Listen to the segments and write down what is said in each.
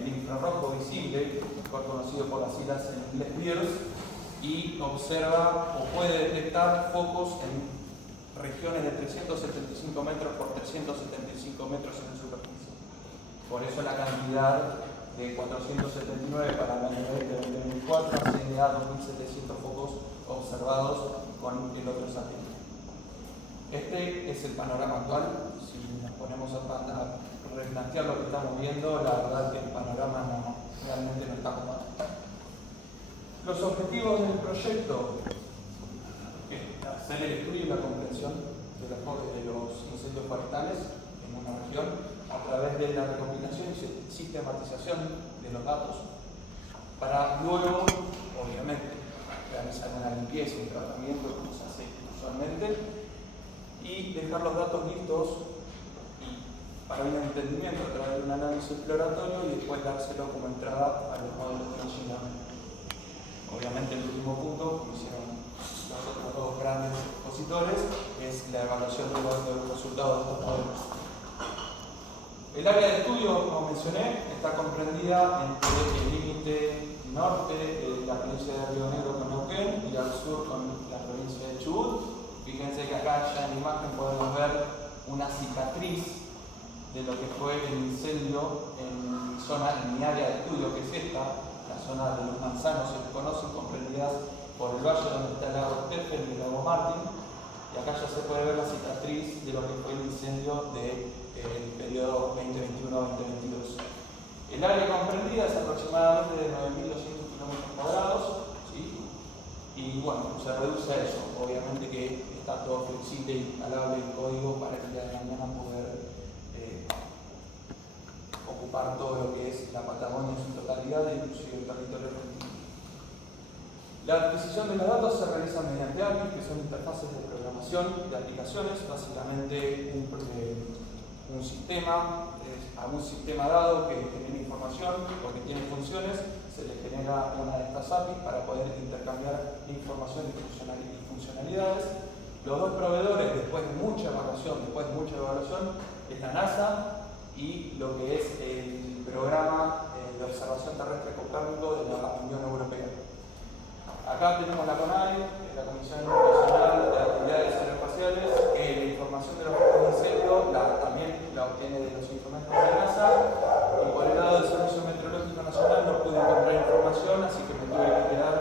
el infrarrojo visible, mejor conocido por las siglas en inglés BIRS, y observa o puede detectar focos en regiones de 375 metros por 375 metros en superficie. Por eso la cantidad de 479 para el año 2024 asciende a 2.700 focos observados con el otro satélite. Este es el panorama actual. Si nos ponemos a replantear lo que estamos viendo, la verdad que el panorama realmente no está común. Los objetivos del proyecto: hacer el estudio y la comprensión de los incendios forestales en una región a través de la recopilación y sistematización de los datos, para luego, obviamente, realizar una limpieza y un tratamiento como se hace usualmente y dejar los datos listos para un entendimiento a través de un análisis exploratorio y después dárselo como entrada a los modelos de machine learning. Obviamente el último punto, como hicieron los otros dos grandes expositores, es la evaluación de los resultados de estos modelos. El área de estudio, como mencioné, está comprendida entre el límite norte de la provincia de Río Negro con Neuquén y al sur con la provincia de Chubut. Fíjense que acá ya en la imagen podemos ver una cicatriz de lo que fue el incendio en mi área de estudio, que es esta, la zona de los manzanos, se conocen, comprendidas por el valle donde está el lago Tefen y el lago Martín, y acá ya se puede ver la cicatriz de lo que fue el incendio del periodo 2021-2022. El área comprendida es aproximadamente de 9.200 kilómetros cuadrados, ¿sí? Y bueno, se reduce a eso. Obviamente que está todo flexible y escalable el código para el día de mañana poder ocupar todo lo que es la Patagonia en su totalidad, inclusive el territorio argentino. La adquisición de los datos se realiza mediante APIs, que son interfaces de programación de aplicaciones, básicamente un sistema, a un sistema dado que genera información o que tiene funciones, se le genera una de estas APIs para poder intercambiar información y funcionalidades. Los dos proveedores, después de mucha evaluación, es la NASA y lo que es el programa de observación terrestre Copérnico de la Unión Europea. Acá tenemos la CONAE, la Comisión Nacional de Actividades Aeroespaciales, que la información de los focos de incendio también la obtiene de los instrumentos de la NASA, y por el lado del Servicio Meteorológico Nacional no pude encontrar información, así que me tuve que quedar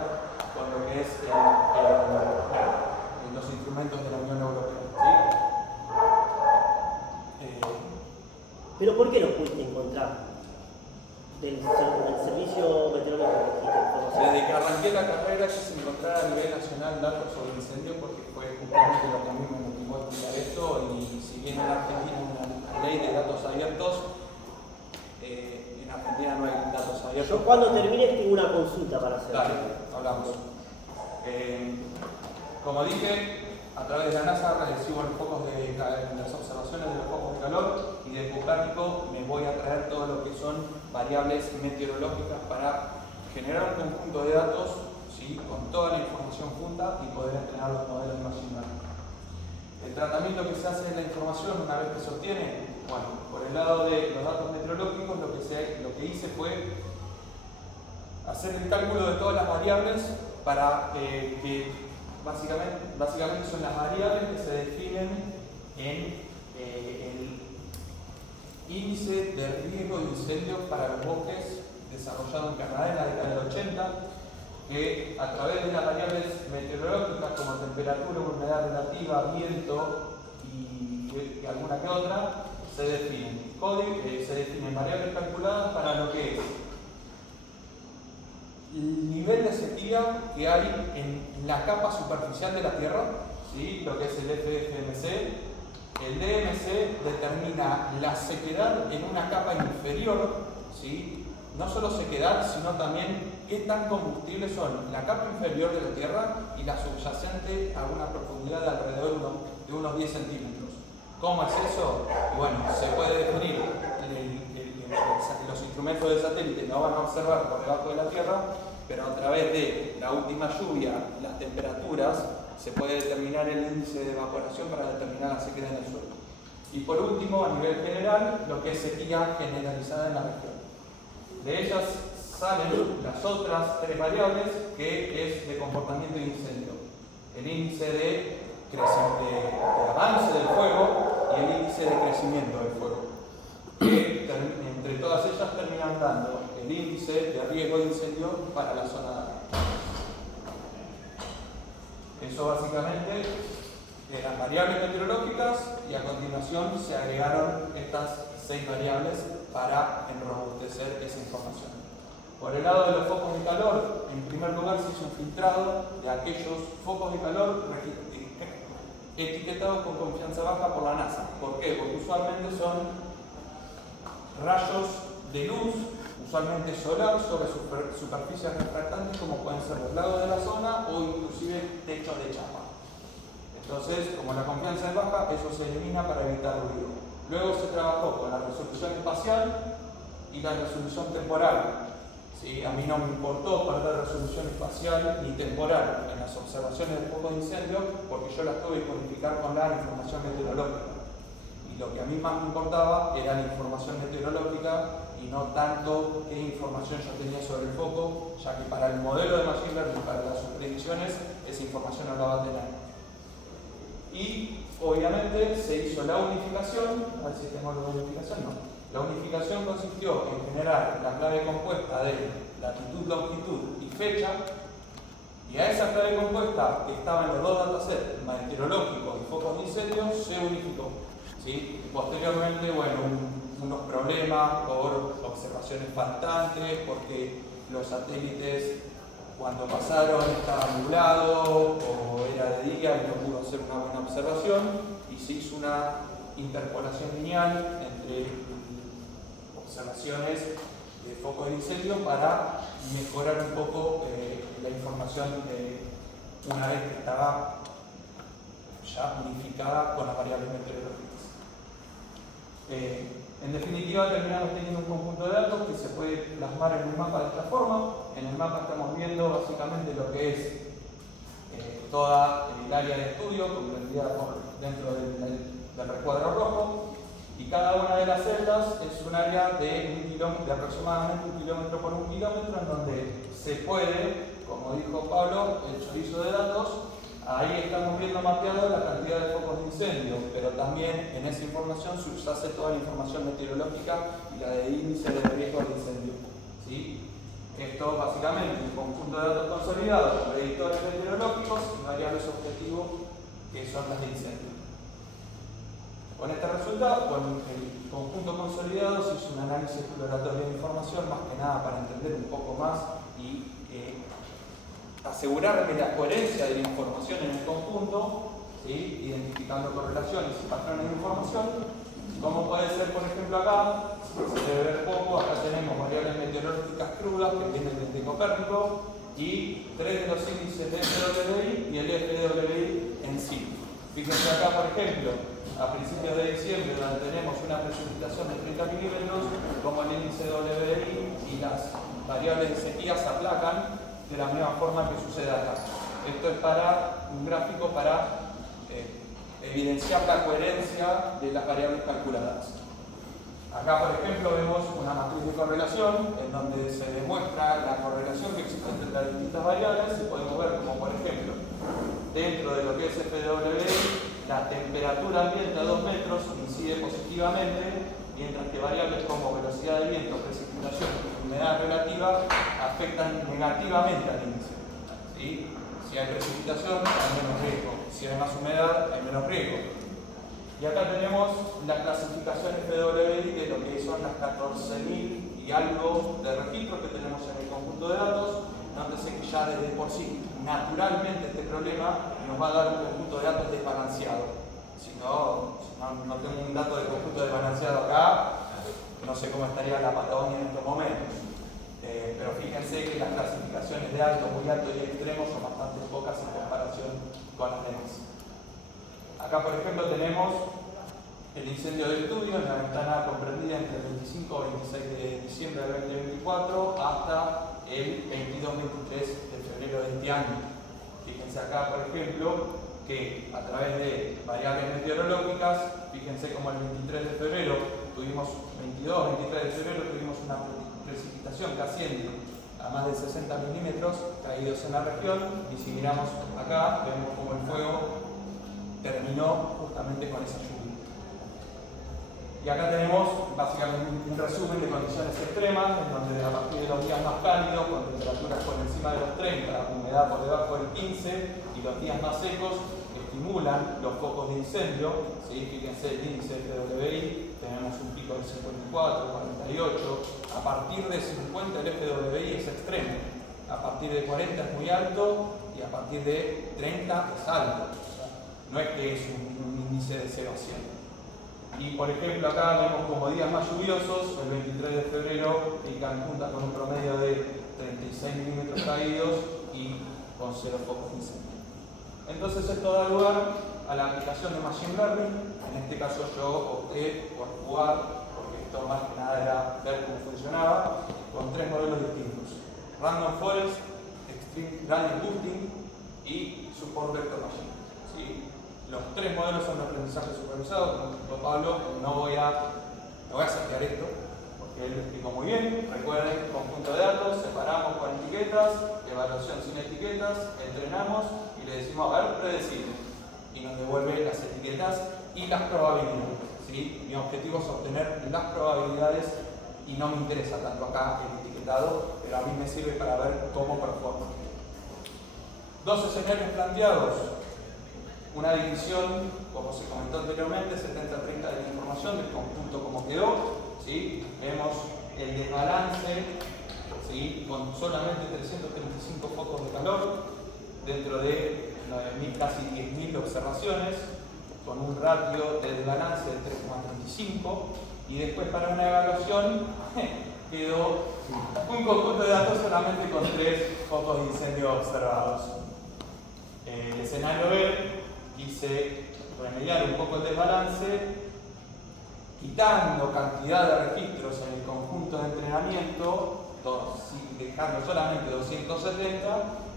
con lo que es los instrumentos de la Unión Europea. ¿Sí? ¿Pero por qué no pudiste encontrar del Servicio Meteorológico? Desde que arranqué la carrera quise encontrar a nivel nacional datos sobre incendios porque fue justamente lo que a mí me motivó a estudiar esto, y si bien en Argentina hay una ley de datos abiertos, en Argentina no hay datos abiertos. Yo cuando termine tengo una consulta para hacer. Dale, hablamos. Como dije, a través de la NASA recibo los focos de las observaciones de los focos de calor, y de Copérnico me voy a traer todo lo que son variables meteorológicas para generar un conjunto de datos, ¿sí?, con toda la información junta y poder entrenar los modelos de machine learning. El tratamiento que se hace de la información una vez que se obtiene, bueno, por el lado de los datos meteorológicos lo que hice fue hacer el cálculo de todas las variables para que básicamente son las variables que se definen en el índice de riesgo de incendios para los bosques desarrollado en Canadá en la década del 80, que a través de las variables meteorológicas como temperatura, humedad relativa, viento y alguna que otra, se definen variables calculadas para lo que es el nivel de sequía que hay en la capa superficial de la Tierra, ¿sí?, lo que es el FFMC. El DMC determina la sequedad en una capa inferior, ¿sí?, no solo sequedad, sino también qué tan combustibles son la capa inferior de la Tierra y la subyacente a una profundidad de alrededor de unos 10 centímetros. ¿Cómo es eso? Y bueno, se puede definir, los instrumentos de satélite no van a observar por debajo de la Tierra, pero a través de la última lluvia, las temperaturas, se puede determinar el índice de evaporación para determinar la sequedad en el suelo. Y por último, a nivel general, lo que es sequía generalizada en la región. De ellas salen las otras tres variables, que es de comportamiento de incendio. El índice de avance del fuego y el índice de crecimiento del fuego. Que entre todas ellas terminan dando el índice de riesgo de incendio para la zona de acá. Eso básicamente eran variables meteorológicas y a continuación se agregaron estas 6 variables para enrobustecer esa información. Por el lado de los focos de calor, en primer lugar se hizo un filtrado de aquellos focos de calor etiquetados con confianza baja por la NASA. ¿Por qué? Porque usualmente son rayos de luz, usualmente solar, sobre superficies refractantes como pueden ser los lagos de la zona o inclusive techos de chapa. Entonces, como la confianza es baja, eso se elimina para evitar ruido. Luego se trabajó con la resolución espacial y la resolución temporal. ¿Sí? A mí no me importó perder resolución espacial ni temporal en las observaciones de focos de incendio porque yo las tuve que codificar con la información meteorológica. Y lo que a mí más me importaba era la información meteorológica y no tanto qué información yo tenía sobre el foco, ya que para el modelo de Machine Learning, para las predicciones, esa información no la va a tener. Y obviamente se hizo la unificación, a ver si tengo la unificación, no. La unificación consistió en generar la clave compuesta de latitud, longitud y fecha, y a esa clave compuesta que estaba en los dos datasets meteorológicos y focos de incendio se unificó. ¿Sí? Posteriormente, bueno, unos problemas por observaciones faltantes, porque los satélites cuando pasaron estaba nublado o era de día y no pudo hacer una buena observación, y se hizo una interpolación lineal entre observaciones de focos de incendio para mejorar un poco la información una vez que estaba ya unificada con las variables meteorológicas. En definitiva, terminamos teniendo un conjunto de datos que se puede plasmar en un mapa de esta forma. En el mapa estamos viendo básicamente lo que es toda el área de estudio comprendida dentro del recuadro rojo, y cada una de las celdas es un área de aproximadamente 1 kilómetro por 1 kilómetro, en donde se puede, como dijo Pablo, el chorizo de datos. Ahí estamos viendo mapeado la cantidad de focos de incendio, pero también en esa información subyace toda la información meteorológica y la de índice de riesgo de incendio. ¿Sí? Esto básicamente un conjunto de datos consolidados con predictores meteorológicos y variables objetivos que son las de incendio. Con este resultado, con el conjunto consolidado, se hizo un análisis exploratorio de información, más que nada para entender un poco más y asegurarme la coherencia de la información en el conjunto, ¿sí? Identificando correlaciones y patrones de información. Como puede ser, por ejemplo, acá, se debe ver poco, acá tenemos variables meteorológicas crudas que vienen desde Copérnico y 3 de los índices de FWI y el FWI en sí. Fíjense acá, por ejemplo, a principios de diciembre, donde tenemos una precipitación de 30 milímetros, como el índice WI y las variables de sequía se aplacan de la misma forma que sucede acá. Esto es para un gráfico para evidenciar la coherencia de las variables calculadas. Acá, por ejemplo, vemos una matriz de correlación en donde se demuestra la correlación que existe entre las distintas variables y podemos ver como, por ejemplo, dentro de lo que es FWI, la temperatura ambiente a 2 metros incide positivamente, mientras que variables como velocidad de viento, precipitación y humedad relativa afectan negativamente al índice. ¿Sí? Si hay precipitación, hay menos riesgo. Si hay más humedad, hay menos riesgo. Y acá tenemos la clasificación FWI de lo que son las 14.000 y algo de registros que tenemos en el conjunto de datos, donde sé que ya desde por sí, naturalmente este problema nos va a dar un conjunto de datos desbalanceado. Si no tengo un dato de conjunto desbalanceado acá, no sé cómo estaría la Patagonia en estos momentos. Pero fíjense que las clasificaciones de alto, muy alto y extremo son bastante pocas en comparación con las demás. Acá, por ejemplo, tenemos el incendio de estudio en la ventana comprendida entre el 25 y 26 de diciembre del 2024 hasta el 22-23 de febrero de este año. Fíjense acá, por ejemplo, que a través de variables meteorológicas, fíjense como el 23 de febrero tuvimos, 22-23 de febrero tuvimos una precipitación que asciende a más de 60 milímetros caídos en la región, y si miramos acá vemos como el fuego terminó justamente con esa lluvia. Y acá tenemos básicamente un resumen de condiciones extremas, en donde a partir de los días más cálidos, con temperaturas por encima de los 30, humedad por debajo del 15, y los días más secos, estimulan los focos de incendio. ¿Sí? Fíjense el índice FWI, tenemos un pico de 54, 48, a partir de 50 el FWI es extremo, a partir de 40 es muy alto, y a partir de 30 es alto. O sea, no es que es un índice de 0 a 100. Y por ejemplo acá vemos como días más lluviosos, el 23 de febrero pican punta con un promedio de 36 milímetros caídos y con 0 focos de incendio. Entonces esto da lugar a la aplicación de Machine Learning. En este caso yo opté por jugar, porque esto más que nada era ver cómo funcionaba, con 3 modelos distintos: Random Forest, Extreme Random Boosting y Support Vector Machine. ¿Sí? Los 3 modelos son de aprendizaje supervisado. Como dijo Pablo, no voy a saquear esto, porque él lo explicó muy bien. Recuerden, conjunto de datos, separamos con etiquetas, evaluación sin etiquetas, entrenamos y le decimos, a ver, predecible. Y nos devuelve las etiquetas y las probabilidades. ¿Sí? Mi objetivo es obtener las probabilidades y no me interesa tanto acá el etiquetado, pero a mí me sirve para ver cómo performa. 2 escenarios planteados. Una división, como se comentó anteriormente, 70-30 de la información del conjunto como quedó. ¿Sí? Vemos el desbalance, ¿sí? Con solamente 335 focos de calor dentro de 9.000, casi 10.000 observaciones, con un ratio de desbalance de 3,35, y después para una evaluación quedó un conjunto de datos solamente con 3 focos de incendio observados. El escenario B, quise remediar un poco el desbalance, quitando cantidad de registros en el conjunto de entrenamiento, dejando solamente 270,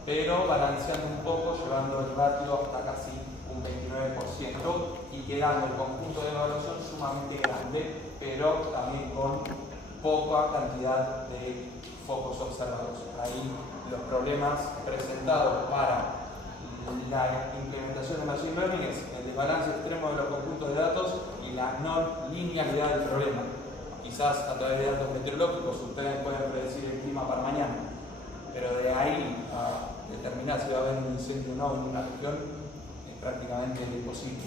pero balanceando un poco, llevando el ratio hasta casi un 29% y quedando el conjunto de evaluación sumamente grande, pero también con poca cantidad de focos observados. Ahí los problemas presentados para la implementación de Machine Learning es el desbalance extremo de los conjuntos de datos y la no linealidad del problema. Quizás a través de datos meteorológicos ustedes pueden predecir el clima para mañana, pero de ahí a determinar si va a haber un incendio o no en una región es prácticamente imposible.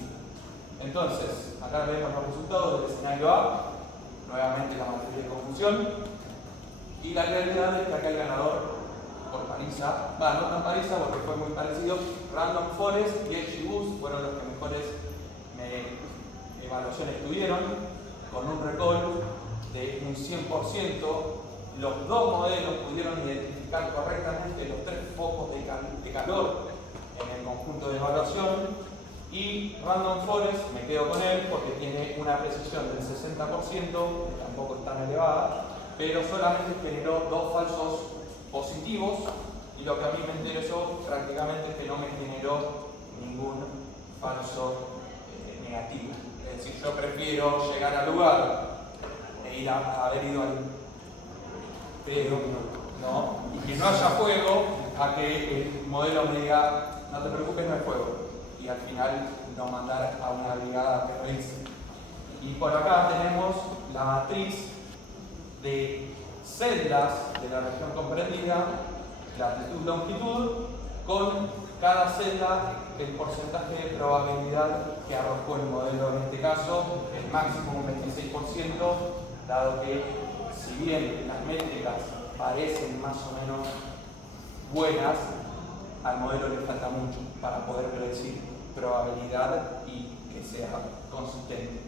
Entonces, acá vemos los resultados del escenario A, nuevamente la matriz de confusión, y la realidad es que acá el ganador por paliza, no tan paliza porque fue muy parecido, Random Forest y XGBoost fueron los que mejores evaluaciones tuvieron, con un recall de un 100%. Los 2 modelos pudieron identificar correctamente los 3 focos de calor en el conjunto de evaluación, y Random Forest, me quedo con él porque tiene una precisión del 60%, que tampoco es tan elevada, pero solamente generó 2 falsos positivos, y lo que a mí me interesó prácticamente es que no me generó ningún falso negativo. Es decir, yo prefiero llegar al lugar e ir a haber ido al pedo, ¿no? Y que no haya fuego, a que el modelo me diga, no te preocupes, no hay fuego, y al final no mandar a una brigada terrorista. Y por acá tenemos la matriz de celdas de la región comprendida, latitud-longitud, con cada celda el porcentaje de probabilidad que arrojó el modelo en este caso, el máximo un 26%, dado que si bien las métricas parecen más o menos buenas, al modelo le falta mucho para poder predecir probabilidad y que sea consistente.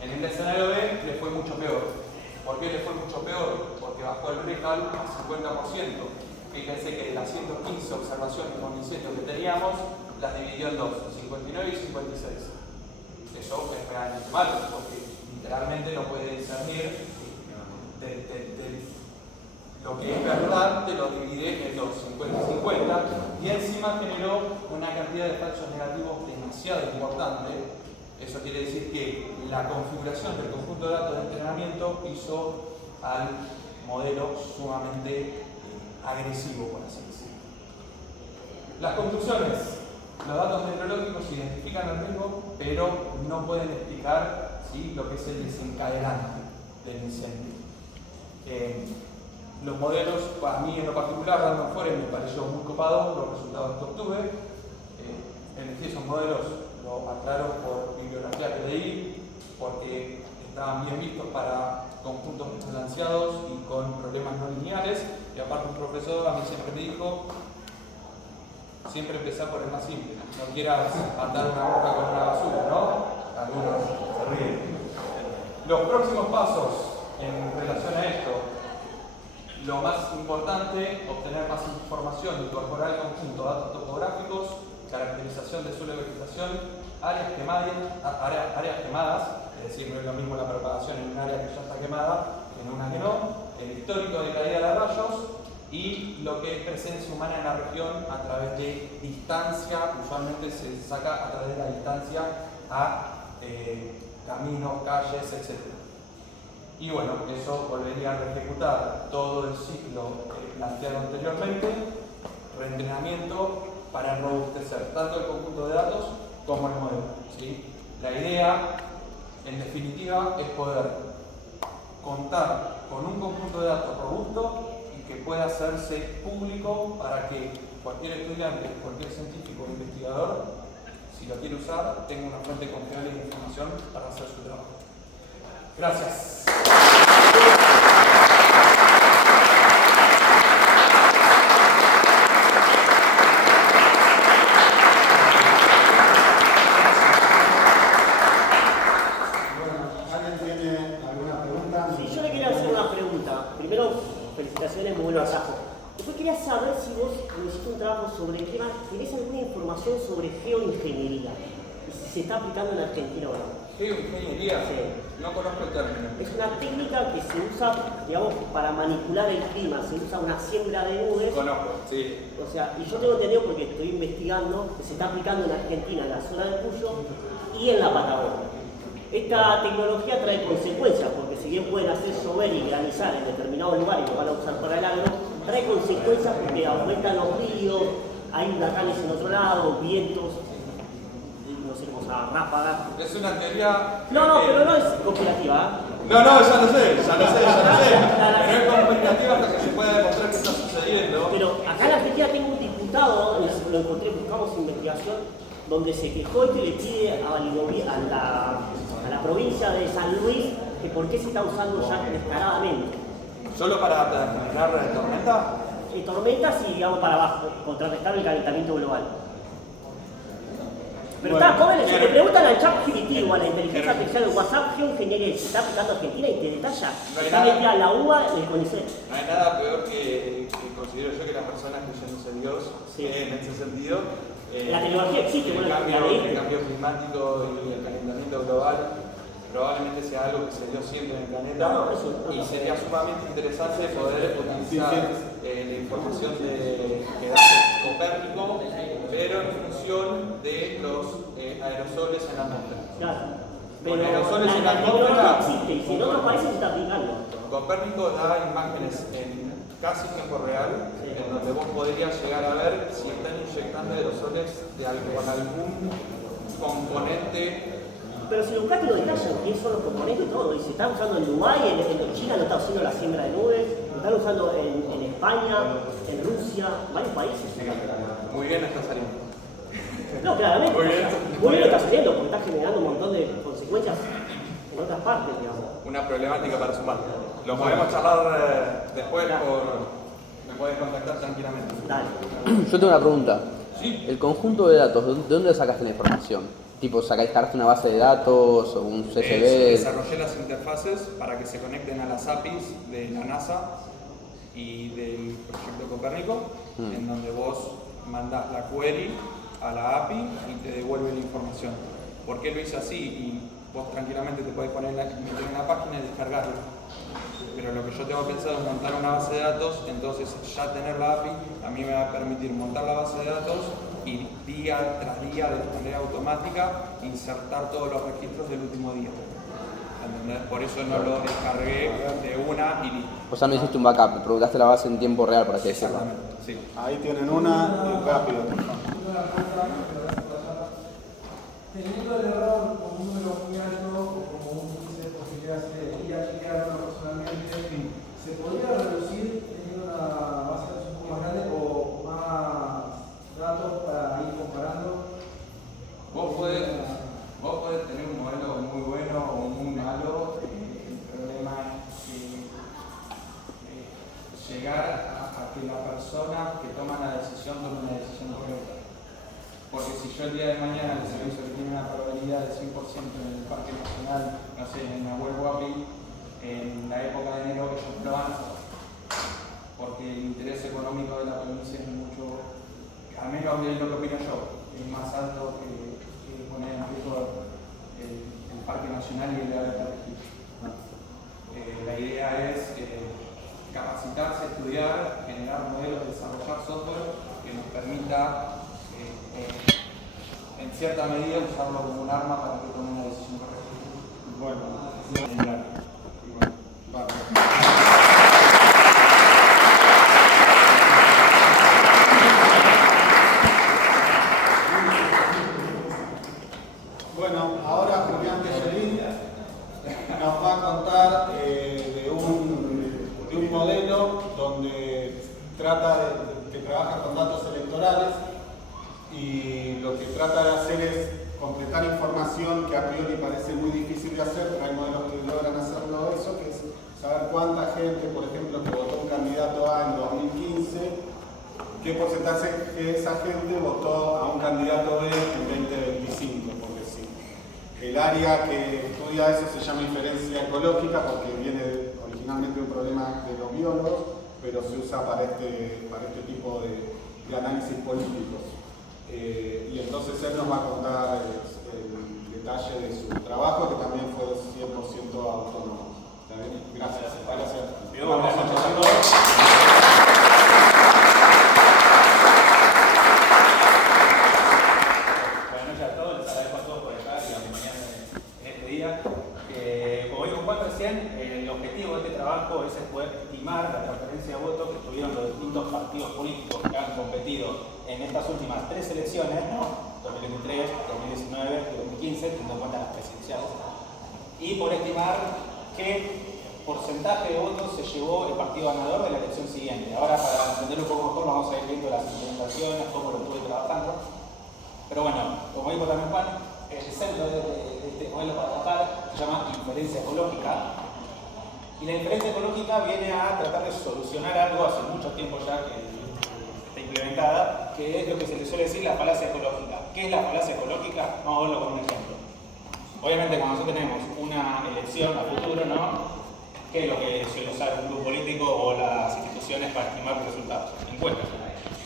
En el escenario B le fue mucho peor. ¿Por qué le fue mucho peor? Porque bajó el recall al 50%. Fíjense que de las 115 observaciones con incendios que teníamos, las dividió en 2, 59 y 56. Eso es realmente malo, porque literalmente no puede discernir lo que es verdad, te lo divide en 2, 50 y 50, y encima generó una cantidad de falsos negativos demasiado importante. Eso quiere decir que la configuración del conjunto de datos de entrenamiento hizo al modelo sumamente agresivo, por así decirlo. Las conclusiones. Los datos meteorológicos identifican el riesgo, pero no pueden explicar, ¿sí?, lo que es el desencadenante del incendio. Los modelos, a mí en lo particular, Random Forest me pareció muy copado los resultados que obtuve. Elegí esos modelos, lo aclaro por bibliografía que leí, porque estaban bien vistos para conjuntos balanceados y con problemas no lineales. Y aparte un profesor a mí siempre me dijo, siempre empezar por el más simple. No quieras atar una boca con una basura, ¿no? Algunos se ríen. Los próximos pasos en relación a esto. Lo más importante, obtener más información, incorporar al conjunto datos topográficos, caracterización de suelo de vegetación, áreas quemadas, es decir, no es lo mismo la propagación en un área que ya está quemada que en una que no, el histórico de caída de rayos y lo que es presencia humana en la región a través de distancia, usualmente se saca a través de la distancia a caminos, calles, etc. Y bueno, eso volvería a ejecutar todo el ciclo planteado anteriormente, reentrenamiento para robustecer tanto el conjunto de datos como el modelo, ¿sí? La idea, en definitiva, es poder contar con un conjunto de datos robusto y que pueda hacerse público para que cualquier estudiante, cualquier científico o investigador, si lo quiere usar, tenga una fuente confiable de información para hacer su trabajo. Gracias. Felicitaciones, muy buen trabajo. Después quería saber si vos hiciste un trabajo sobre qué más, ¿tenés alguna información sobre geoingeniería? Y si se está aplicando en Argentina o no. ¿Geoingeniería? Sí. No conozco el término. Es una técnica que se usa, digamos, para manipular el clima, se usa una siembra de nubes. Conozco, sí. O sea, y yo tengo entendido porque estoy investigando que se está aplicando en Argentina, en la zona del Cuyo y en la Patagonia. Esta tecnología trae consecuencias, porque si bien pueden hacer llover y granizar en determinados lugares y lo van a usar para el agro, trae consecuencias porque aumentan los ríos, hay huracanes en otro lado, vientos, no sé cómo se llama, ráfagas. Es una teoría... No, pero no es cooperativa. No, ya lo sé. Pero es cooperativa hasta que se pueda demostrar que está sucediendo. Pero acá en Argentina tengo un diputado, lo encontré, buscamos investigación, donde se quejó y que le pide a la provincia de San Luis que por qué se está usando ya descaradamente. ¿Solo para generar tormenta? Tormentas y, digamos, para contrarrestar el calentamiento global. Pero bueno, está, póngale, si te preguntan al chat GPT o a la inteligencia artificial de WhatsApp, geoingeniería se está aplicando a Argentina y te detalla. No está metida la uva del CONICET. No hay nada peor que considero yo que las personas creyéndose Dios, sí. En ese sentido. La tecnología existe, el cambio climático y el calentamiento global probablemente sea algo que se dio siempre en el planeta y sería sumamente interesante poder utilizar la información que da Copérnico, pero en función de los aerosoles en la atmósfera. Claro. Pero la aerosoles en la tecnología existe y si en otros países se está aplicando. Copérnico da imágenes en casi tiempo real, en donde vos podrías llegar a ver si están inyectando aerosoles con algún componente. Pero si lo buscaste lo detallan, ¿qué son los componentes y todo? Y se está usando en Dubái, en China lo está haciendo la siembra de nubes, lo están usando en España, en Rusia, varios países. Muy bien está saliendo. No, claramente. Muy bien está saliendo porque está generando un montón de consecuencias en otras partes, digamos. Una problemática para sumar. Lo podemos charlar después me puedes contactar tranquilamente. Dale. Yo tengo una pregunta. Sí. El conjunto de datos, ¿de dónde sacaste la información? Tipo, ¿sacaste una base de datos o un CSV? Desarrollé las interfaces para que se conecten a las APIs de la NASA y del proyecto Copérnico, en donde vos mandás la query a la API y te devuelve la información. ¿Por qué lo hice así? Y vos tranquilamente te podés meter en la página y descargarla. Pero lo que yo tengo pensado es montar una base de datos, entonces ya tener la API a mí me va a permitir montar la base de datos y día tras día, de manera automática, insertar todos los registros del último día. ¿entendés? Por eso no lo descargué de una y listo. O sea, no hiciste un backup, productaste la base en tiempo real, por así decirlo. Exactamente, sí. Ahí tienen una y rápido, por favor. Teniendo el error como un número muy alto o como un índice de posibilidades de ir a chequearlo personalmente, ¿se podría reducir teniendo una base de datos un poco más grande o más datos para ir comparando? Vos podés tener un modelo muy bueno o muy malo, el problema es que llegar a que la persona que toma la decisión tome una decisión correcta. Porque si yo el día de mañana les aviso que tiene una probabilidad de 100% en el Parque Nacional, no sé, en Nahuel Huapi, en la época de enero, ellos no van a hacer. Porque el interés económico de la provincia es mucho, al menos es lo que opino yo, es más alto que poner en riesgo el Parque Nacional y el área protegida. La idea es capacitarse, estudiar, generar modelos, desarrollar software que nos permita en cierta medida usarlo como un arma para que tome una decisión correcta. Bueno, ahora Julián Tejerín nos va a contar de un modelo donde que trabaja con datos electorales y lo que trata de hacer es completar información que a priori parece muy difícil de hacer, pero hay modelos que logran hacerlo eso, que es saber cuánta gente, por ejemplo, que votó un candidato A en 2015, qué porcentaje de esa gente votó a un candidato B en 2025, por decir. El área que estudia eso se llama inferencia ecológica porque viene originalmente de un problema de los biólogos, pero se usa para este tipo de análisis políticos. Y entonces él nos va a contar el detalle de su trabajo, que también fue 100% autónomo. ¿Está bien? Gracias. Buenas noches a todos. Buenas noches a todos, les agradezco a todos por estar y acompañarme en este día. Como dijo Juan recién, el objetivo de este trabajo es poder estimar la transferencia de votos que tuvieron los distintos partidos políticos que han competido en estas últimas tres elecciones, ¿no? 2023, 2019 y 2015, teniendo en cuenta las presidenciales, y por estimar qué porcentaje de votos se llevó el partido ganador de la elección siguiente. Ahora, para entenderlo un poco mejor, vamos a ir viendo las implementaciones, cómo lo estuve trabajando. Pero bueno, como dijo también Juan, el centro de este modelo para trabajar se llama inferencia ecológica. Y la inferencia ecológica viene a tratar de solucionar algo hace mucho tiempo ya que está implementada, que es lo que se le suele decir la falacia ecológica. ¿Qué es la falacia ecológica? Vamos a verlo con un ejemplo. Obviamente cuando nosotros tenemos una elección a futuro, ¿no? ¿Qué es lo que suele usar un grupo político o las instituciones para estimar los resultados? Encuestas,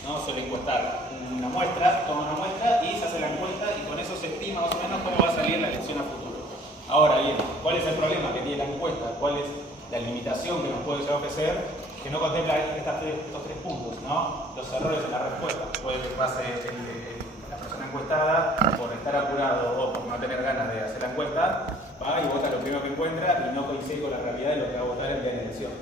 ¿no? Suele encuestar una muestra, toma una muestra y se hace la encuesta y con eso se estima más o menos cómo va a salir la elección a futuro. Ahora bien, ¿cuál es el problema que tiene la encuesta? ¿Cuál es la limitación que nos puede llegar a ofrecer? Que no contempla estos tres puntos, ¿no? Los errores en la respuesta. Puede que pase la persona encuestada por estar apurado o por no tener ganas de hacer la encuesta, va y vota lo primero que encuentra y no coincide con la realidad de lo que va a votar el día de la elección.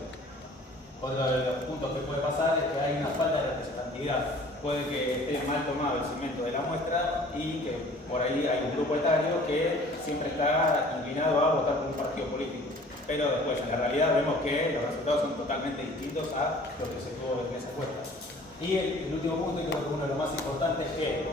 Otro de los puntos que puede pasar es que hay una falta de representatividad. Puede que esté mal tomado el cimiento de la muestra y que por ahí hay un grupo etario que siempre está inclinado a votar por un partido político. Pero después, en la realidad, vemos que los resultados son totalmente distintos a lo que se tuvo en esa encuesta. Y el último punto, y creo que uno de los más importantes que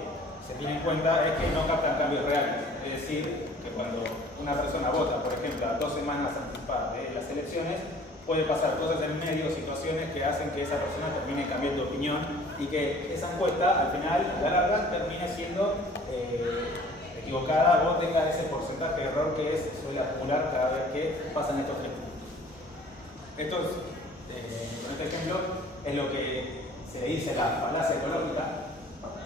se tiene en cuenta, es que no captan cambios reales. Es decir, que cuando una persona vota, por ejemplo, a 2 semanas anticipadas de las elecciones, puede pasar cosas en medio, situaciones que hacen que esa persona termine cambiando de opinión y que esa encuesta, al final, a la larga, termine siendo equivocada o tenga ese porcentaje de error que se suele acumular cada vez que pasan estos tres puntos. Esto es, con este ejemplo, es lo que se le dice la falacia ecológica.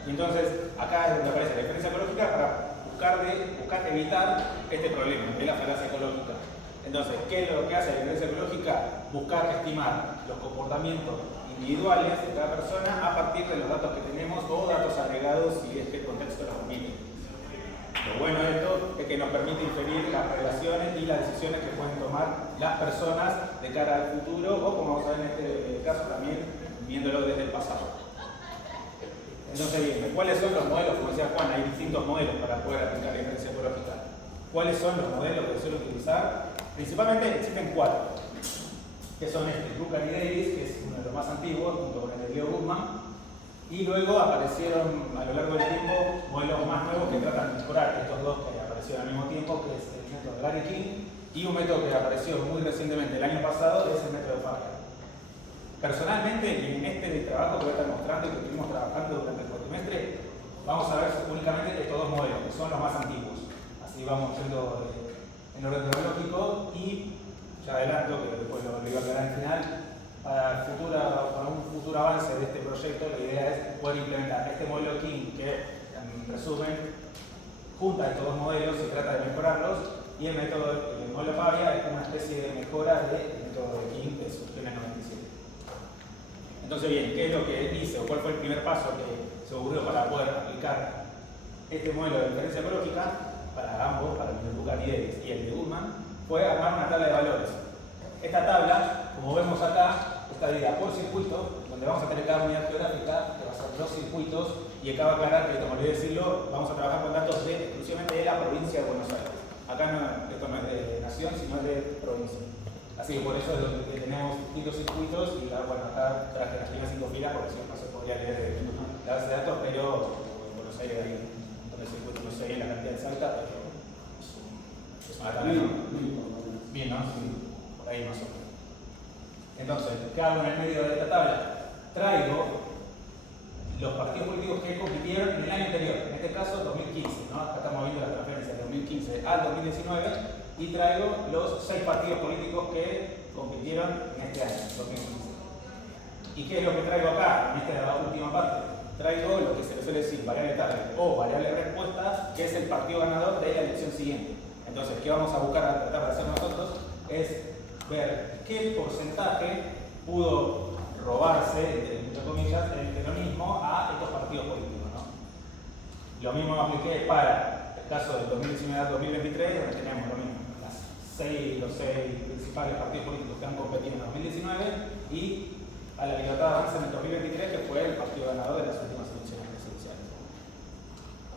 Y entonces, acá es donde aparece la inferencia ecológica para buscar evitar este problema de la falacia ecológica. Entonces, ¿qué es lo que hace la inferencia ecológica? Buscar estimar los comportamientos individuales de cada persona a partir de los datos que tenemos o datos agregados si es que el contexto los permite. Lo bueno de esto es que nos permite inferir las relaciones y las decisiones que pueden tomar las personas de cara al futuro o, como vamos a ver en este caso, también viéndolo desde el pasado. Entonces, bien, ¿cuáles son los modelos? Como decía Juan, hay distintos modelos para poder aplicar la inferencia ecológica. ¿Cuáles son los modelos que se suelen utilizar? Principalmente existen 4, que son Buchan y Davis, que es uno de los más antiguos, junto con el de Leo Goodman. Y luego aparecieron a lo largo del tiempo modelos más nuevos que tratan de mejorar estos dos que aparecieron al mismo tiempo, que es el método de Gary King, y un método que apareció muy recientemente, el año pasado, es el método de Farrell. Personalmente, en este trabajo que voy a estar mostrando y que estuvimos trabajando durante el cuatrimestre, vamos a ver únicamente estos dos modelos, que son los más antiguos. Así vamos yendo en orden cronológico y ya adelanto, que después lo iba a aclarar al final. Para un futuro avance de este proyecto, la idea es poder implementar este modelo King que, en resumen, junta estos dos modelos y trata de mejorarlos, y el modelo Pavia es una especie de mejora del método de King que surgió en el 97. Entonces, bien, ¿qué es lo que hice o cuál fue el primer paso que se ocurrió para poder aplicar este modelo de inferencia ecológica para ambos, para el de Buchan y Davis y el de Goodman? Fue armar una tabla de valores. Esta tabla, como vemos acá, está dividida por circuito, donde vamos a tener cada unidad geográfica, que va a ser 2 circuitos, y acá va a aclarar que, como olvidé decirlo, vamos a trabajar con datos exclusivamente de la provincia de Buenos Aires. Acá esto no es de nación, sino es de provincia. Así que por eso es donde tenemos distintos circuitos, y bueno, acá traje las primeras 5 filas, porque si no se podría leer la base de datos, pero en Buenos Aires hay un montón de circuitos, no sé bien la cantidad exacta, pero es una tabla. Bien, ¿no? Sí, por ahí más o menos. Entonces, ¿qué hago en el medio de esta tabla? Traigo los partidos políticos que compitieron en el año anterior, en este caso 2015, ¿no? Acá estamos viendo la transferencia de 2015 al 2019, y traigo los 6 partidos políticos que compitieron en este año, 2015. ¿Y qué es lo que traigo acá, en esta última parte? Traigo lo que se le suele decir variable target o variable respuesta, que es el partido ganador de la elección siguiente. Entonces, ¿qué vamos a buscar a tratar de hacer nosotros? Es ver qué porcentaje pudo robarse, entre comillas, el peronismo a estos partidos políticos, ¿no? Lo mismo apliqué para el caso del 2019 al 2023, donde tenemos lo mismo, los 6 principales partidos políticos que han competido en 2019, y a la libertad de avance en el 2023, que fue el partido ganador de las últimas elecciones presidenciales.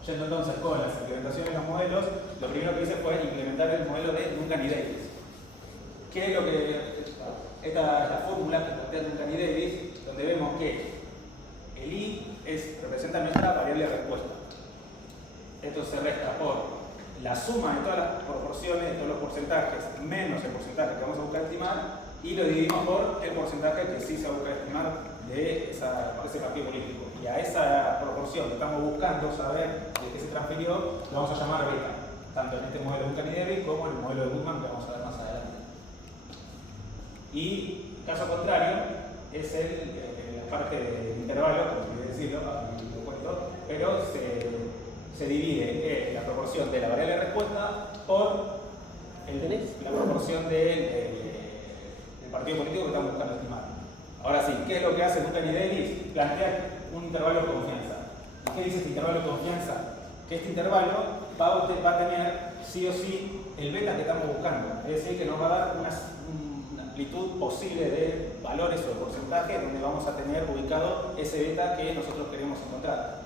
Yendo entonces con las implementaciones de los modelos, lo primero que hice fue implementar el modelo de Buchan y Davis. ¿Qué es lo que esta fórmula que plantea Buchan y Davis, donde vemos que el I representa nuestra variable respuesta? Esto se resta por la suma de todas las proporciones, de todos los porcentajes, menos el porcentaje que vamos a buscar estimar, y lo dividimos por el porcentaje que sí se va a buscar estimar de ese partido político. Y a esa proporción que estamos buscando saber de qué se transfirió, lo vamos a llamar beta, tanto en este modelo de Buchan y Davis como en el modelo de Goodman, que vamos a ver más adelante. Y caso contrario, es la parte del intervalo, como quiero decirlo, lo cuento, pero se divide la proporción de la variable respuesta por la proporción del partido político que estamos buscando estimar. Ahora sí, ¿qué es lo que hace Buchan y Davis? Plantea un intervalo de confianza. ¿Y qué dice este intervalo de confianza? Que este intervalo va a tener sí o sí el beta que estamos buscando. Es decir, que nos va a dar una amplitud posible de valores o de porcentaje donde vamos a tener ubicado ese beta que nosotros queremos encontrar.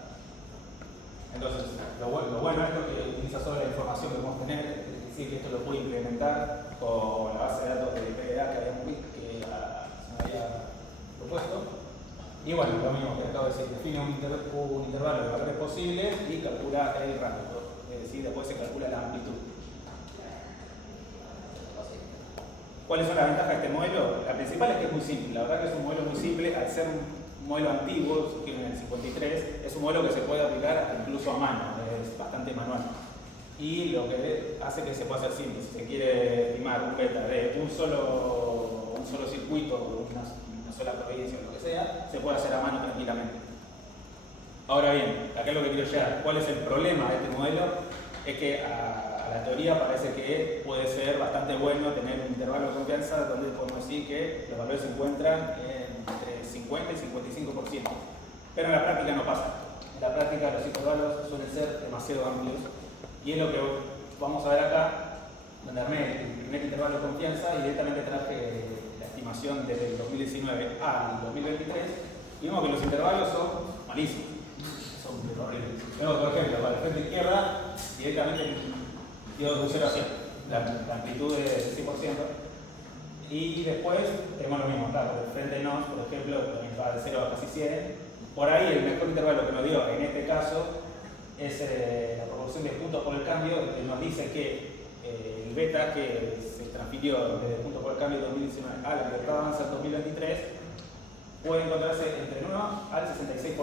Entonces, lo bueno es que utiliza solo la información que podemos tener, es decir, que esto lo puede implementar con la base de datos de PDA que habíamos visto, que se me había propuesto. Y bueno, lo mismo que acabo de decir, define un intervalo de valores posibles y calcula el rango, es decir, después se calcula la amplitud. ¿Cuáles son las ventajas de este modelo? La principal es que es muy simple, la verdad que es un modelo muy simple, al ser un modelo antiguo, surgido en el 53, es un modelo que se puede aplicar incluso a mano, es bastante manual. Y lo que hace que se pueda hacer simple, si se quiere estimar un beta de un solo circuito, una sola provincia o lo que sea, se puede hacer a mano tranquilamente. Ahora bien, acá es lo que quiero llegar. ¿Cuál es el problema de este modelo? Es que a la teoría parece que puede ser bastante bueno tener un intervalo de confianza donde podemos decir que los valores se encuentran entre 50 y 55%. Pero en la práctica no pasa. En la práctica los intervalos suelen ser demasiado amplios Y es lo que vamos a ver acá, donde armé el primer intervalo de confianza y directamente traje la estimación desde el 2019 al 2023. Y vemos que los intervalos son malísimos, son horribles. Vemos, por ejemplo, para la frente izquierda, directamente dio de un 0 a 100, la amplitud de 100%. Y después tenemos lo mismo acá, por el frente NOS, por ejemplo, también va de 0 a casi 100. Por ahí el mejor intervalo que nos dio en este caso es la proporción de puntos por el cambio, que nos dice que el beta que se transfirió desde el punto por el cambio de 2019 a la libertad avanza en 2023 puede encontrarse entre el 1 al 66%,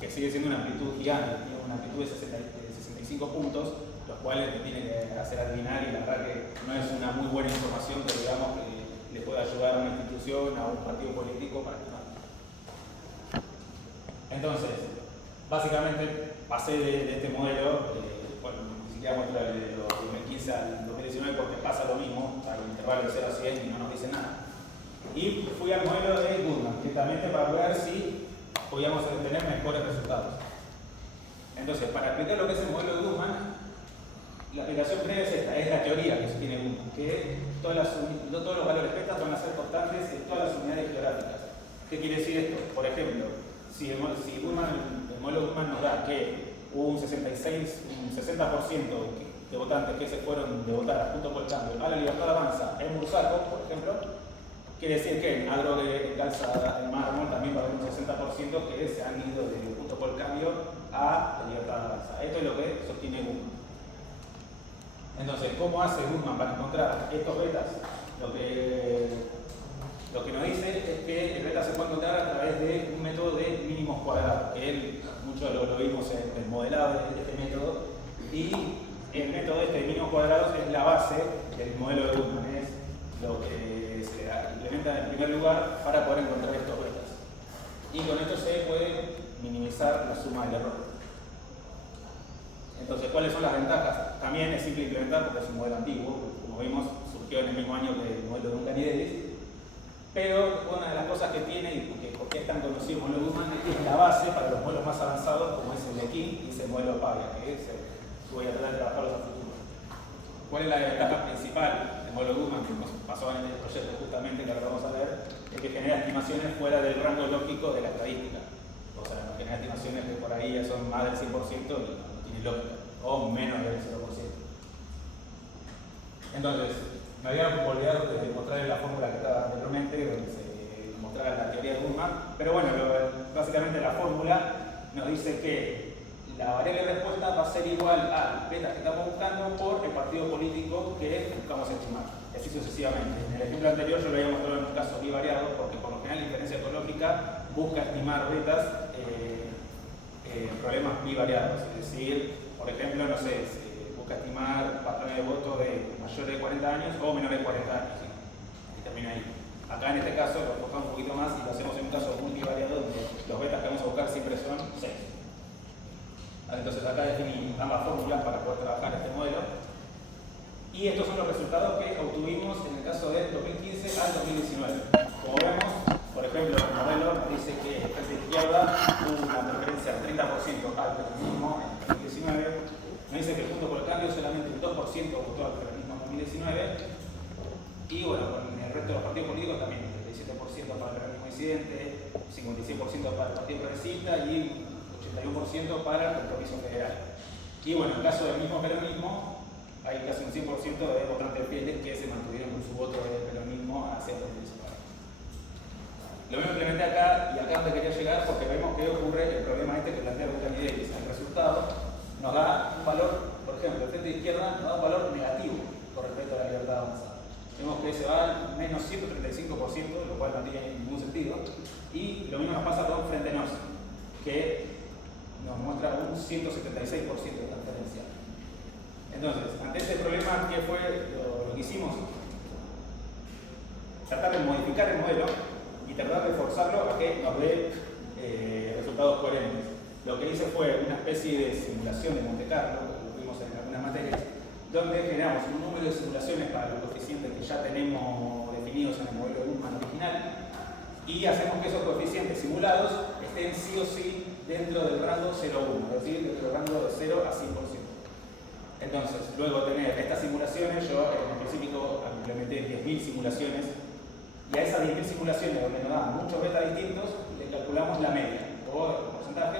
que sigue siendo una amplitud gigante, tiene una amplitud de 65 puntos, los cuales te tiene que hacer adivinar, y la verdad que no es una muy buena información que digamos que le pueda ayudar a una institución, a un partido político para estimar. Entonces, básicamente pasé de este modelo, bueno, ni siquiera muestro el de 2015 al 2019 porque pasa lo mismo, hay un intervalo de 0 a 100 y no nos dice nada. Y fui al modelo de Goodman, directamente para ver si podíamos obtener mejores resultados. Entonces, para explicar lo que es el modelo de Goodman, la aplicación breve es esta, es la teoría que sostiene Goodman, que todos los valores betas van a ser constantes en todas las unidades geográficas. ¿Qué quiere decir esto? Por ejemplo, si el modelo Goodman nos da que hubo un 60% de votantes que se fueron de votar a punto por el cambio a la libertad avanza en Bursaco, por ejemplo, quiere decir que en Adrogué, de Calzada, en Mármol también va a haber un 60% que se han ido de punto por el cambio a la libertad avanza. Esto es lo que sostiene Goodman. Entonces, ¿cómo hace Goodman para encontrar estos betas? Lo que nos dice es que el beta se puede encontrar a través de un método de mínimos cuadrados, que muchos lo vimos en el modelado de este método, y el método de mínimos cuadrados es la base del modelo de Goodman, es lo que se implementa en primer lugar para poder encontrar estos betas. Y con esto se puede minimizar la suma del error. Entonces, ¿cuáles son las ventajas? También es simple implementar porque es un modelo antiguo, como vimos, surgió en el mismo año que el modelo de Duncan y Davis. Pero una de las cosas que tiene, y por qué es tan conocido el modelo de Goodman, es que es la base para los modelos más avanzados, como es el de King y el modelo de Pavia, que voy a tratar de trabajarlos a futuro. ¿Cuál es la ventaja principal del modelo de Goodman, que nos pasó en este proyecto justamente, que ahora vamos a ver? Es que genera estimaciones fuera del rango lógico de la estadística. O sea, nos genera estimaciones que por ahí ya son más del 100% y no tiene lógica, o menos del 0%. Entonces, me había olvidado de mostrar la fórmula que estaba anteriormente, donde se mostraba la teoría de Goodman, pero bueno, básicamente la fórmula nos dice que la variable de respuesta va a ser igual al beta que estamos buscando por el partido político que buscamos estimar, y así sucesivamente. En el ejemplo anterior yo lo había mostrado en un caso bivariado, porque por lo general la inferencia ecológica busca estimar betas problemas bivariados, es decir, por ejemplo, no sé, se busca estimar patrones de voto de mayores de 40 años o menores de 40 años, ¿sí? Y termina ahí. Acá en este caso lo enfocamos un poquito más y lo hacemos en un caso multivariado donde los betas que vamos a buscar siempre son 6. Entonces acá definí ambas fórmulas para poder trabajar este modelo. Y estos son los resultados que obtuvimos en el caso del 2015 al 2019. Como vemos, por ejemplo, el modelo nos dice que el frente izquierda tuvo una preferencia del 30% al peronismo en 2019. Nos dice que el punto por el cambio solamente un 2% votó al peronismo en 2019. Y bueno, con el resto de los partidos políticos también, 37% para el peronismo disidente, 56% para el partido progresista y 81% para el compromiso federal. Y bueno, en el caso del mismo peronismo, hay casi un 100% de votantes fieles que se mantuvieron con su voto del peronismo hacia el 2019. Lo mismo implementé acá, y acá donde quería llegar, porque vemos que ocurre el problema este que plantea Duncan y Davis. El resultado nos da un valor, por ejemplo, el frente de izquierda nos da un valor negativo con respecto a la libertad avanzada. Vemos que se va al menos 135%, lo cual no tiene ningún sentido. Y lo mismo nos pasa con Frente NOS, que nos muestra un 176% de transferencia. Entonces, ante este problema, ¿qué fue lo que hicimos? Tratar de modificar el modelo y tratar de forzarlo a que nos dé resultados coherentes. Lo que hice fue una especie de simulación de Monte Carlo, lo vimos en algunas materias, donde generamos un número de simulaciones para los coeficientes que ya tenemos definidos en el modelo de Goodman original, y hacemos que esos coeficientes simulados estén sí o sí dentro del rango 0,1, es decir, dentro del rango de 0 a 100%. Entonces, luego de tener estas simulaciones, yo en principio implementé 10.000 simulaciones, y a esas 10.000 simulaciones donde nos daban muchos beta distintos, le calculamos la media, o el porcentaje,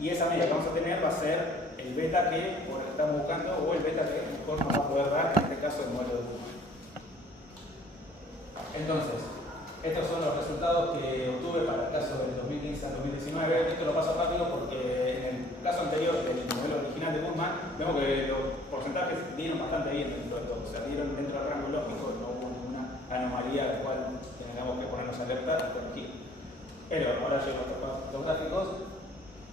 y esa media que vamos a tener va a ser el beta que estamos buscando, o el beta que mejor nos va a poder dar, en este caso, el modelo de Buchmann. Entonces, estos son los resultados que obtuve para el caso del 2015 al 2019. Esto lo paso rápido porque en el caso anterior del modelo original de Buchmann, vemos que los porcentajes dieron bastante bien dentro de todo. O sea, dieron dentro del rango lógico, no hubo ninguna anomalía a la cual tengamos que ponernos alerta y corregir. Pero ahora llego a los gráficos.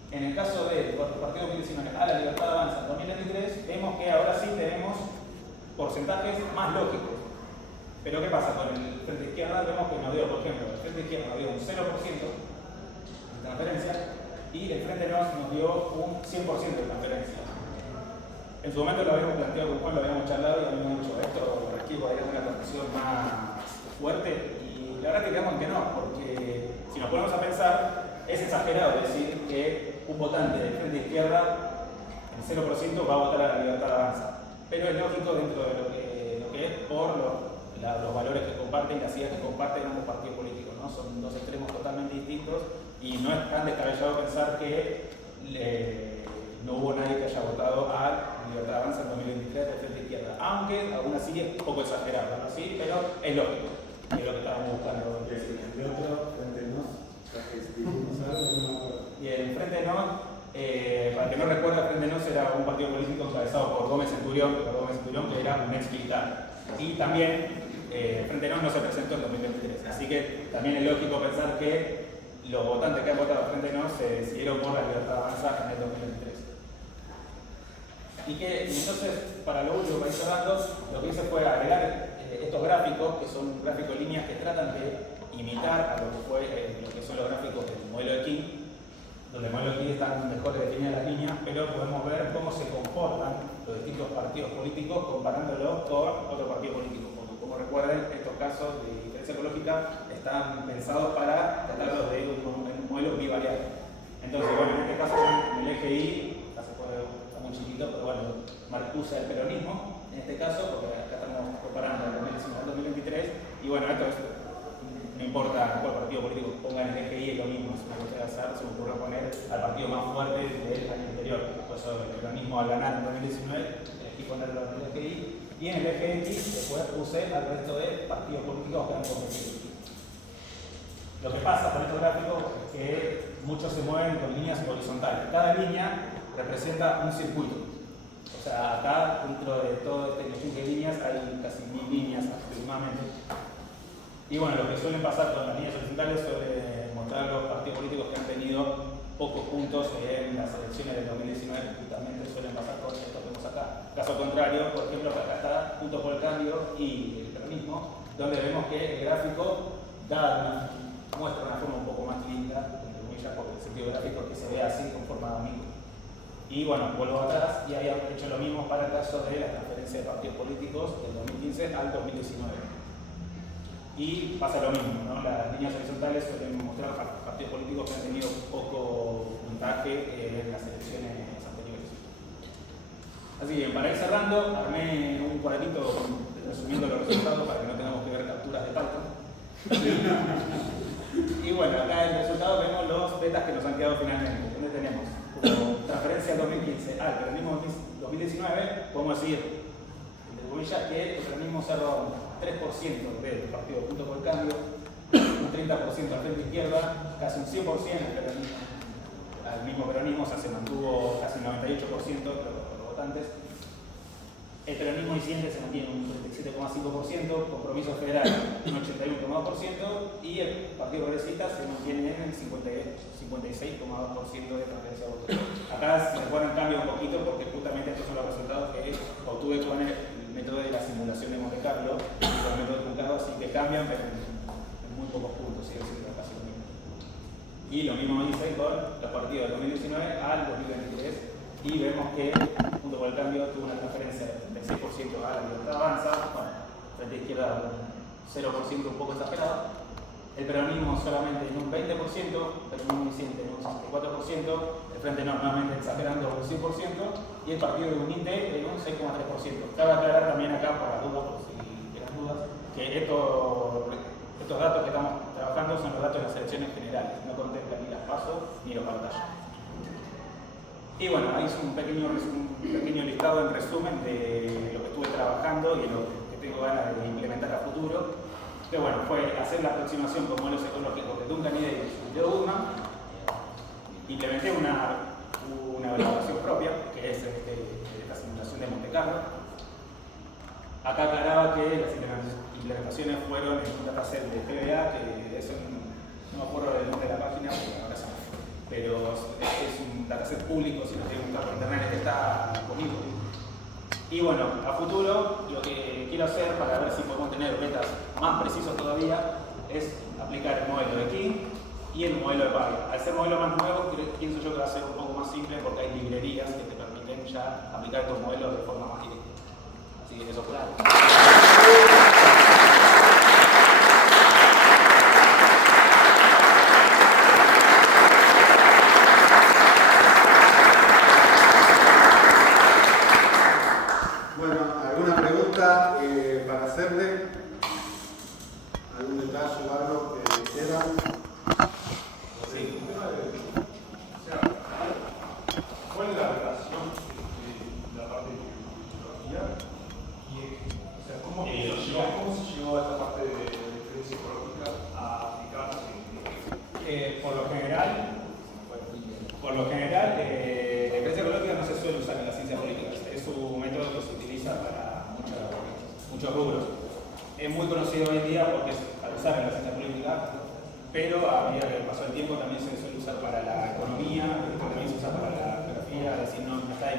En el caso del partido 2019 a la Libertad Avanza en 2023, vemos que ahora sí tenemos porcentajes más lógicos. Pero ¿qué pasa? Con el frente izquierda vemos que nos dio, por ejemplo, el frente izquierda nos dio un 0% de transferencia y el frente norte nos dio un 100% de transferencia. En su momento lo habíamos planteado con Juan, lo habíamos charlado y habíamos dicho esto aquí podría ser una transmisión más fuerte y la verdad que quedamos en que no, porque si nos ponemos a pensar, es exagerado decir que un votante del frente izquierda, el 0% va a votar a la Libertad Avanza. Pero es lógico dentro de lo que es por los valores que comparten y las ideas que comparten ambos partidos políticos, ¿no? Son dos extremos totalmente distintos y no es tan descabellado pensar que no hubo nadie que haya votado a Libertad Avanza en 2023 de frente izquierda, aunque aún así es un poco exagerado, ¿no? Sí, pero es lógico, es lo que estábamos buscando. El otro, frente nos, y el Frente Nos, para el que no recuerda, el Frente Nos era un partido político encabezado por Gómez Centurión, que era un ex militar. Y también el Frente Nos no se presentó en 2023, así que también es lógico pensar que los votantes que han votado al Frente Nos se decidieron por la Libertad Avanza en el 2023. Y entonces, para lo último, para ir cerrando, lo que hice fue agregar estos gráficos, que son gráficos de líneas que tratan de imitar a lo que son los gráficos del modelo de King, donde el modelo de King están mejor definidas las líneas, pero podemos ver cómo se comportan los distintos partidos políticos comparándolos con otro partido político. Porque, como recuerden, estos casos de diferencia ecológica están pensados para tratarlos de un modelo bivariable. Entonces, bueno, en este caso el eje Y, está muy chiquito, pero bueno, usa el peronismo, en este caso, porque acá estamos comparando el 2019 al 2023, y bueno, esto es, no importa cuál partido político ponga en el eje Y, es lo mismo, es una cosa de azar, se me ocurrió poner al partido más fuerte del año anterior. Por eso el peronismo al ganar en 2019, elegí ponerlo en el eje Y, y en el eje X después puse al resto de partidos políticos que han competido. Lo que pasa con estos gráficos es que muchos se mueven con líneas horizontales. Cada línea representa un circuito. O sea, acá dentro de todo este conjunto de líneas hay casi 1000 líneas aproximadamente. Y bueno, lo que suelen pasar con las líneas horizontales suele mostrar los partidos políticos que han tenido pocos puntos en las elecciones del 2019, justamente suelen pasar con esto que vemos acá. Caso contrario, por ejemplo, acá está Juntos por el Cambio y el peronismo, donde vemos que el gráfico muestra una forma un poco más linda, entre comillas, porque el sentido gráfico es que se vea así con forma de amigo. Y bueno, vuelvo atrás y había hecho lo mismo para el caso de la transferencia de partidos políticos del 2015 al 2019. Y pasa lo mismo, ¿no? Las líneas horizontales suelen mostrar partidos políticos que han tenido poco puntaje en las elecciones anteriores. Así que para ir cerrando, armé un cuadrito resumiendo los resultados para que no tengamos que ver capturas de palco. Y bueno, acá en el resultado vemos los betas que nos han quedado finalmente. ¿Dónde tenemos? Como transferencia del 2015 al peronismo 2019, podemos decir, entre comillas, que el peronismo cerró un 3% del partido Juntos por el Cambio, un 30% al frente izquierda, casi un 100% al mismo peronismo, o sea, se mantuvo casi un 98% de los votantes. El peronismo disidente se mantiene un 37,5%, Compromiso Federal un 81,2% y el Partido Progresista se mantiene en el 56,2% de transferencia de votos. Acá se recuerdan cambia un poquito porque justamente estos son los resultados que obtuve con el método de la simulación de Monte Carlo y con el método de juzgado, así que cambian, pero en muy pocos puntos, sigue siendo casi lo mismo. Y lo mismo hice con los partidos del 2019 al 2023. Y vemos que Juntos por el Cambio tuvo una transferencia del 6% a la Libertad Avanza, bueno, frente izquierda un 0% un poco exagerado, el peronismo solamente en un 20%, el peronismo disidente en un 64%, el Frente normalmente exagerando un 100% y el partido de UNITE en un 6,3%. Cabe aclarar también acá, por las dudas, por si tienen dudas, que estos datos que estamos trabajando son los datos de las elecciones generales, no contemplan ni las PASO ni los batallas. Y bueno, ahí es un pequeño listado en resumen de lo que estuve trabajando y lo que tengo ganas de implementar a futuro. Que bueno, fue hacer la aproximación con modelos ecológicos de Duncan y Davis y de Goodman. Implementé una evaluación propia, que es esta simulación de Monte Carlo. Acá aclaraba que las implementaciones fueron en un dataset de PBA, que es no me acuerdo del nombre de la página, pero es un dataset público, si no tienen que buscar por internet, está conmigo. Y bueno, a futuro lo que quiero hacer para ver si podemos tener metas más precisas todavía es aplicar el modelo de King y el modelo de Parry. Al ser modelo más nuevo, pienso yo que va a ser un poco más simple porque hay librerías que te permiten ya aplicar estos modelos de forma más directa. Así que eso es claro. Para hacerle algún detalle o algo que quieran. Sí. O sea, ¿cuál es la relación de la parte de tecnología y o sea, cómo se llegó a esta parte de diferencia ecológica a aplicarse Por lo general, la diferencia ecológica no se suele usar en la ciencia política, es un método que se utiliza para muchos rubros. Es muy conocido hoy en día porque es para usar en la ciencia política, pero a medida que pasó el tiempo también se suele usar para la economía, también se usa para la geografía, es decir, no está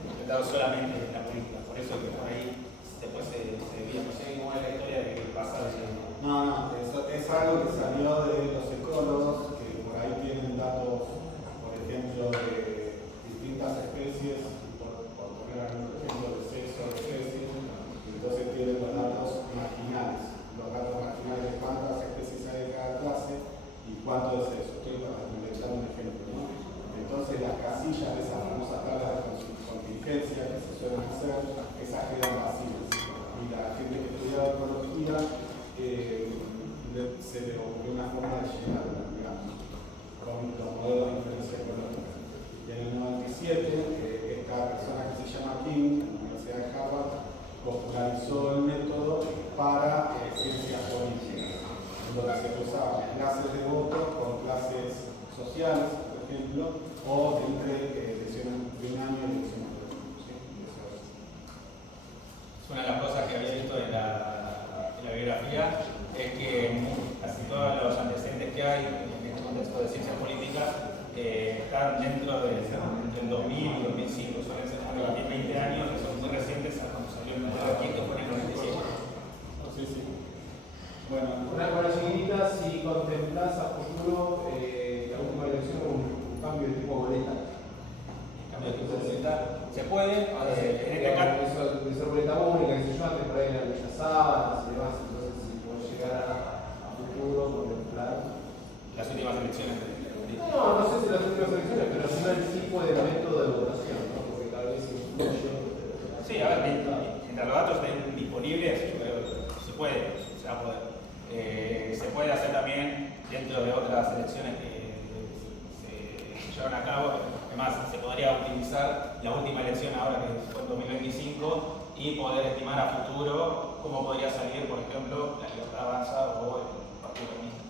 implementado solamente en la política. Por eso que por ahí después se desvía, no sé cómo es la historia de que pasa de... No, es algo que salió de los ecólogos que por ahí tienen datos, por ejemplo, de distintas especies, por poner algún ejemplo de sexo de especies, entonces tienen los datos marginales de cuántas especies hay de cada clase y cuánto de sexo. Estoy inventando un ejemplo, ¿no? Entonces las casillas de esas famosas tablas de contingencia que se suelen hacer, esas quedan vacías. Y la gente que estudiaba ecología se le ocurrió una forma de llenarla, digamos, con los modelos de diferencia ecológica. Y en el 97, esta persona que se llama King, de la Universidad de Harvard, popularizó el método para ciencias políticas, en donde se usaban clases de voto con clases sociales, por ejemplo, o entre elecciones de un año y elecciones de otro. ¿Sí? Es una de las cosas que había visto en la biografía, es que casi todos los antecedentes que hay en este contexto de ciencias políticas están dentro del 2000 y 2005, suelen ser como 20 años, que son muy recientes a cuando salió el modelo aquí, que fue en el 97. Sí, sí. Bueno, Una chiquitita, si contemplas a futuro la última elección un cambio de tipo boleta. Cambio de tipo de boleta, se puede, en este caso. Eso de ser boleta única, que se yo, antes por ahí eran rechazadas y demás, entonces si puedo llegar a futuro, contemplar. Las últimas elecciones. No sé si las últimas elecciones, pero sí el tipo de método de votación, ¿no? Porque cada vez influye. Sí, a ver, mientras los datos estén disponibles, yo creo que se puede, se va a poder. Se puede hacer también dentro de otras elecciones que se llevan a cabo. Además, se podría optimizar la última elección ahora que fue en 2025 y poder estimar a futuro cómo podría salir, por ejemplo, la Libertad Avanza o el Partido Comunista.